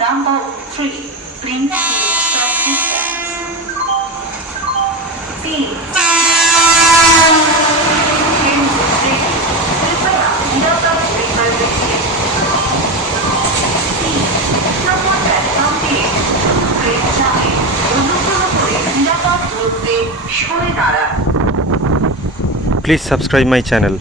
number 3. Please stop distance. C. कृपया निरंतर speaker रखिए। C. Someone platform দিয়ে ট্রেন চাপে অনুগ্রহ করে নিরাপদ দূরত্বে সরে দাঁড়ান। Please subscribe my channel.